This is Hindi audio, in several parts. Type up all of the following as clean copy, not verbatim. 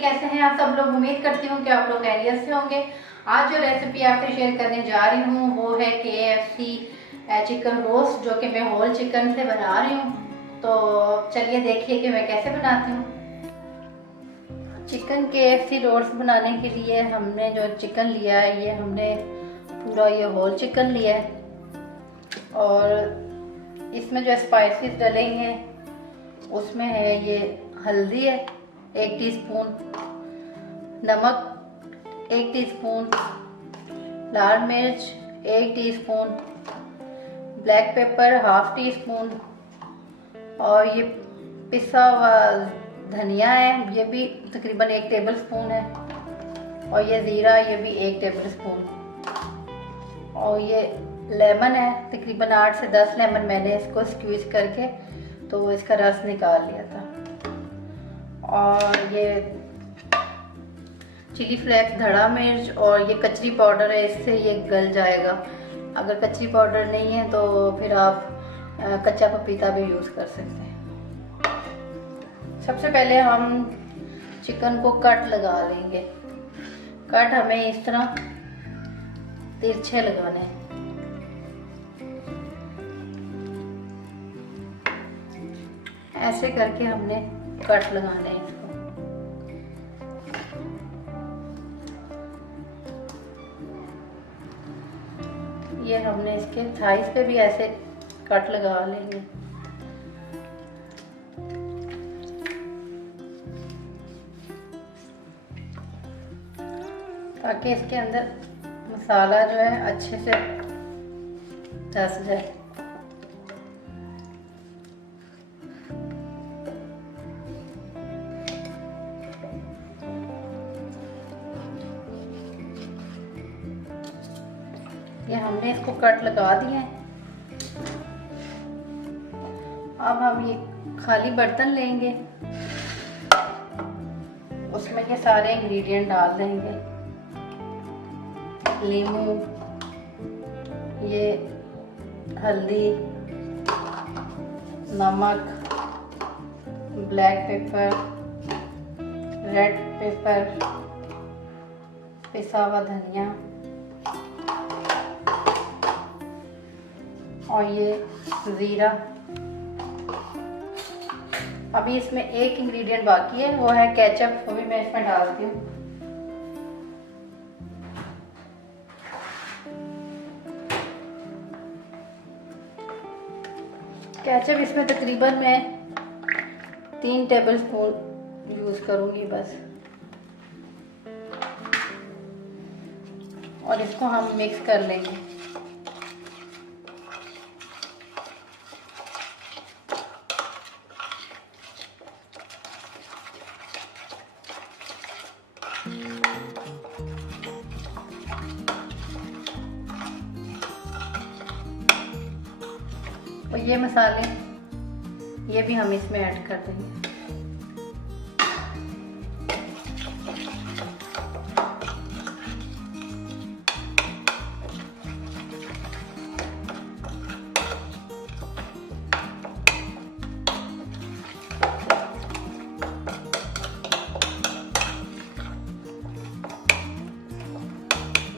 कैसे हैं आप सब लोग। उम्मीद करती हूँ कि आप लोग खैरियत से होंगे। आज जो रेसिपी आपसे शेयर करने जा रही हूँ वो है KFC चिकन रोस्ट, जो कि मैं होल चिकन से बना रही हूँ। तो चलिए देखिए कि मैं कैसे बनाती हूँ। चिकन KFC रोस्ट बनाने के लिए हमने जो चिकन लिया है, ये हमने पूरा ये होल चिकन लिया है। और इसमें जो स्पाइसेस डलेंगे उसमें है ये हल्दी है 1 टीस्पून, नमक 1 टीस्पून, लाल मिर्च 1 टीस्पून, ब्लैक पेपर 1/2 टीस्पून, और ये पिसा हुआ धनिया है, ये भी तकरीबन 1 टेबल स्पून है, और ये ज़ीरा ये भी 1 टेबल स्पून, और ये लेमन है तकरीबन 8 से 10 लेमन मैंने इसको स्क्वीज करके तो इसका रस निकाल लिया था। और ये चिली फ्लेक्स, धड़ा मिर्च, और ये कचरी पाउडर है, इससे ये गल जाएगा। अगर कचरी पाउडर नहीं है तो फिर आप कच्चा पपीता भी यूज़ कर सकते हैं। सबसे पहले हम चिकन को कट लगा लेंगे। कट हमें इस तरह तिरछे लगाने हैं। ऐसे करके हमने कट लगाने हैं इसको। ये हमने इसके थाइस पे भी ऐसे कट लगा लेंगे। ताकि इसके अंदर मसाला जो है अच्छे से धस जाए। ये हमने इसको कट लगा दिए हैं। अब हम ये खाली बर्तन लेंगे, उसमें ये सारे इंग्रेडिएंट डाल देंगे। नींबू, ये हल्दी, नमक, ब्लैक पेपर, रेड पेपर, पिसा हुआ धनिया, और ये ज़ीरा। अभी इसमें एक इंग्रेडिएंट बाकी है, वो है केचप, वो भी मैं इसमें डालती हूँ। केचप इसमें तकरीबन मैं 3 टेबल स्पून यूज़ करूँगी बस, और इसको हम मिक्स कर लेंगे। और ये मसाले ये भी हम इसमें ऐड कर देंगे।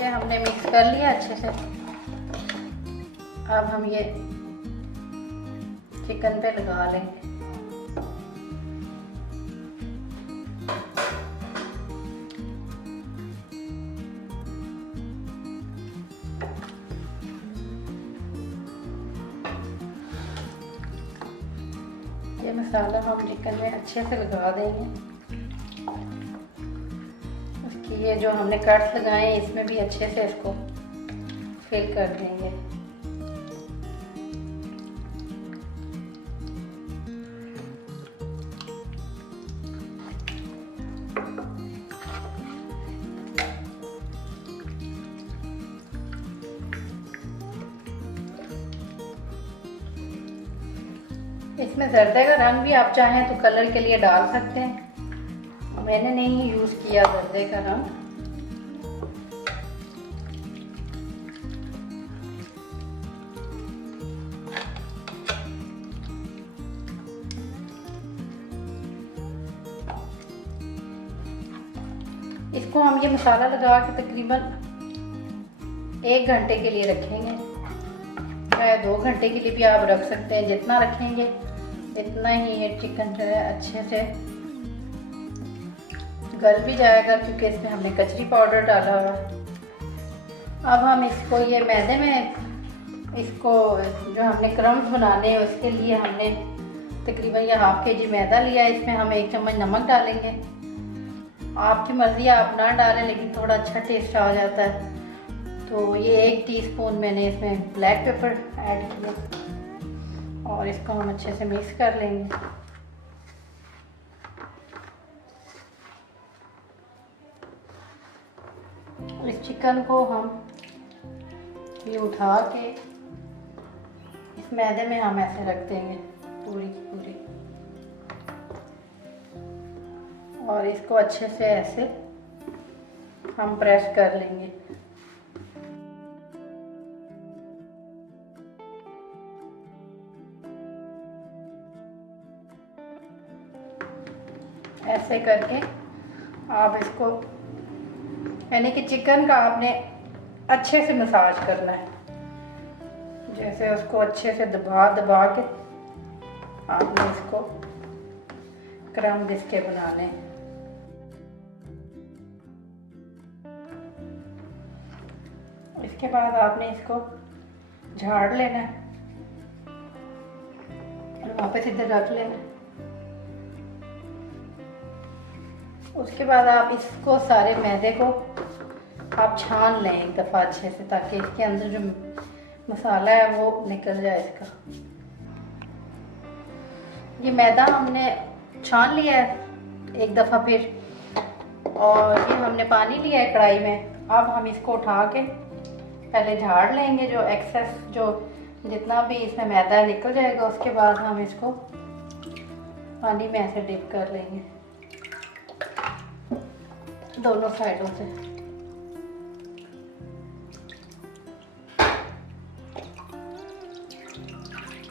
ये हमने मिक्स कर लिया अच्छे से। अब हम ये चिकन पे लगा लेंगे। ये मसाला हम चिकन में अच्छे से लगा देंगे। उसकी ये जो हमने कट्स लगाए हैं इसमें भी अच्छे से इसको फिल कर देंगे। इसमें जर्दे का रंग भी आप चाहें तो कलर के लिए डाल सकते हैं, मैंने नहीं यूज़ किया जर्दे का रंग। इसको हम ये मसाला लगा के तकरीबन 1 घंटे के लिए रखेंगे, या 2 घंटे के लिए भी आप रख सकते हैं। जितना रखेंगे इतना ही ये चिकन जो है अच्छे से गल भी जाएगा, क्योंकि इसमें हमने कचरी पाउडर डाला हुआ। अब हम इसको ये मैदे में इसको जो हमने क्रम्स बनाने हैं उसके लिए हमने तकरीबन ये ½ kg मैदा लिया। इसमें हम 1 चम्मच नमक डालेंगे, आपकी मर्ज़ी आप ना डालें, लेकिन थोड़ा अच्छा टेस्ट आ जाता है। तो ये 1 टीस्पून मैंने इसमें ब्लैक पेपर ऐड किया और इसको हम अच्छे से मिक्स कर लेंगे। इस चिकन को हम ये उठा के इस मैदे में हम ऐसे रख देंगे पूरी की पूरी, और इसको अच्छे से ऐसे हम प्रेस कर लेंगे। ऐसे करके आप इसको, यानी कि चिकन का आपने अच्छे से मसाज करना है, जैसे उसको अच्छे से दबा दबा के आपने इसको क्रम्ब इसके बनाने हैं। इसके बाद आपने इसको झाड़ लेना है और वापस इधर रख लेना है। उसके बाद आप इसको सारे मैदे को आप छान लें एक दफ़ा अच्छे से, ताकि इसके अंदर जो मसाला है वो निकल जाए इसका। ये मैदा हमने छान लिया है एक दफ़ा फिर, और ये हमने पानी लिया है कढ़ाई में। अब हम इसको उठा के पहले झाड़ लेंगे, जो एक्सेस जो जितना भी इसमें मैदा निकल जाएगा। उसके बाद हम इसको पानी में ऐसे डिप कर लेंगे दोनों साइडों से।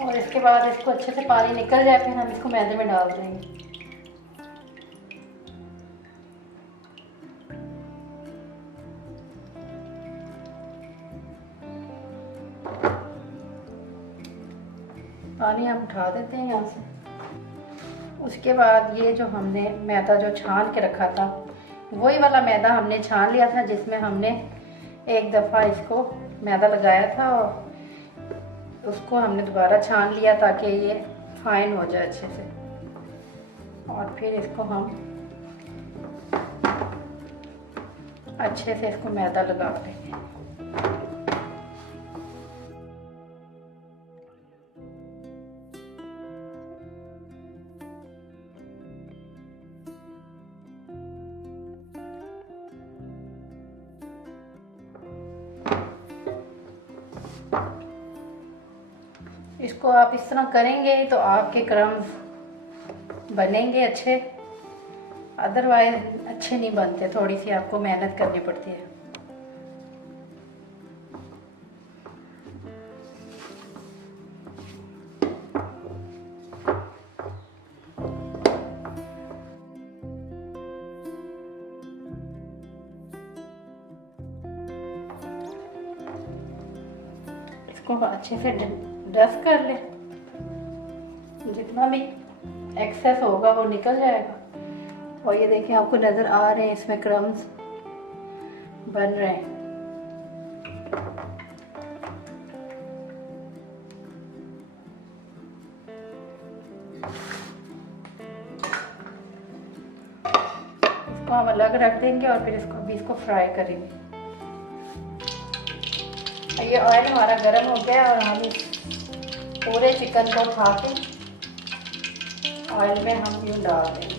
और इसके बाद इसको अच्छे से पानी निकल जाए, फिर हम इसको मैदे में डाल देंगे। पानी हम उठा देते हैं यहाँ से। उसके बाद ये जो हमने मैदा जो छान के रखा था, वही वाला मैदा हमने छान लिया था, जिसमें हमने एक दफ़ा इसको मैदा लगाया था और उसको हमने दोबारा छान लिया ताकि ये फाइन हो जाए अच्छे से। और फिर इसको हम अच्छे से इसको मैदा लगा लेंगे। इसको आप इस तरह करेंगे तो आपके क्रम्स बनेंगे अच्छे, अदरवाइज अच्छे नहीं बनते, थोड़ी सी आपको मेहनत करनी पड़ती है। इसको अच्छे से डस्ट कर ले, जितना भी एक्सेस होगा वो निकल जाएगा। और ये देखिए आपको नज़र आ रहे हैं इसमें क्रम्स बन रहे हैं। इसको हम अलग रख देंगे और फिर इसको फ्राई करेंगे। ये ऑयल हमारा गर्म हो गया और हम पूरे चिकन को उठा के ऑयल में हम यूँ डाल देंगे।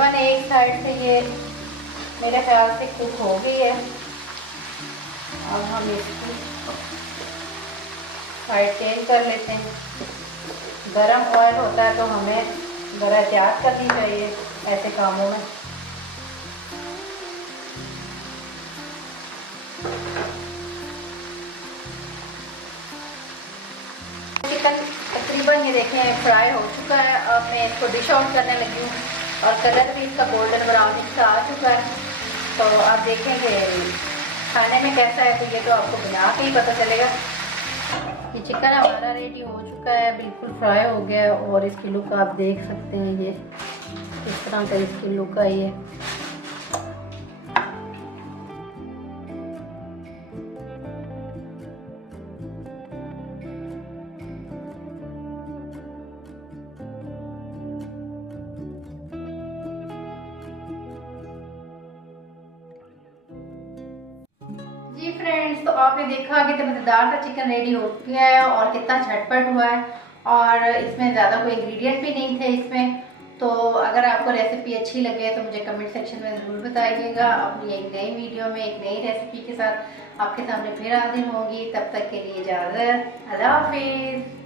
तकरीबन एक साइड से ये मेरे ख्याल से कुक हो गई है। अब हम इसकी साइड चेंज कर लेते हैं। गरम ऑयल होता है तो हमें ज़रा एहतियात करनी चाहिए ऐसे कामों में। चिकन तकरीबन ये देखें फ्राई हो चुका है। अब मैं इसको डिश आउट करने लगी हूँ और कलर भी इसका गोल्डन ब्राउन सा आ चुका है। तो आप देखेंगे खाने में कैसा है, तो ये तो आपको बना के ही पता चलेगा। ये चिकन हमारा रेडी हो चुका है, बिल्कुल फ्राई हो गया है और इसकी लुक आप देख सकते हैं। ये इस तरह का इसकी लुक आई है। जी फ्रेंड्स, तो आपने देखा कि मज़ेदार सा चिकन रेडी हो गया है और कितना झटपट हुआ है और इसमें ज़्यादा कोई इंग्रेडिएंट भी नहीं थे इसमें। तो अगर आपको रेसिपी अच्छी लगे तो मुझे कमेंट सेक्शन में ज़रूर बताइएगा। अपनी एक नई वीडियो में एक नई रेसिपी के साथ आपके सामने फिर हाजिर होंगी। तब तक के लिए इजाज़त, अल्लाह हाफिज़।